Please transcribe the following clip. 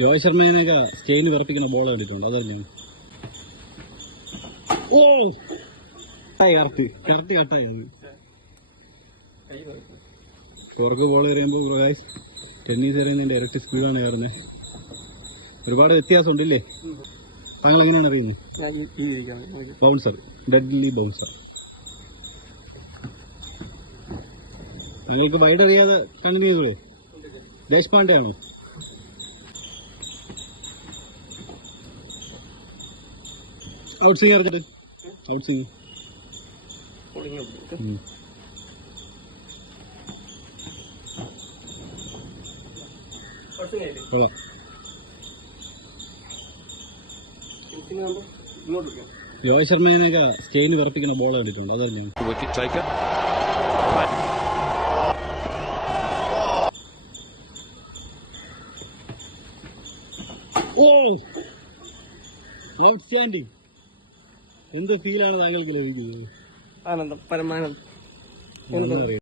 Rohit ശർമ്മേനൊക്കെ സ്റ്റേജിന് വിറപ്പിക്കുന്ന ball കണ്ടിട്ടുണ്ട്. അതല്ലേ ഓ correct കട്ടായി. അത് പുറക്ക് ബോൾ എറിയുമ്പോൾ പ്രകാശ് ടെന്നീസ് എറിയുന്നതിന്റെ ഇരട്ടി സ്പീഡാണ് കയറുന്നത്. ഒരുപാട് വ്യത്യാസമുണ്ടല്ലേ? താങ്കൾ എങ്ങനെയാണ് അറിയുന്നത്? Bouncer, deadly bouncer. താങ്കൾക്ക് വൈഡ് അറിയാതെ കണ്ടിന്യൂ ചെയ്തോളേ. ദേശ്പാണ്ഡെ ആണോ? ഔട്ട് സ്വിംഗ് അറിഞ്ഞിട്ട് ഔട്ട് സ്വിംഗ്. കൊള്ളാം. രോഹിത് ശർമ്മേനൊക്കെ സ്റ്റേജിന് വിറപ്പിക്കുന്ന ബോൾ കണ്ടിട്ടുണ്ട്. അതല്ലേ ഓ ഔട്ട്സ്റ്റാൻഡിങ്. എന്ത് ഫീലാണ് താങ്കൾക്ക് ലഭിക്കുന്നത്? ആനന്ദം, പരമാനന്ദം.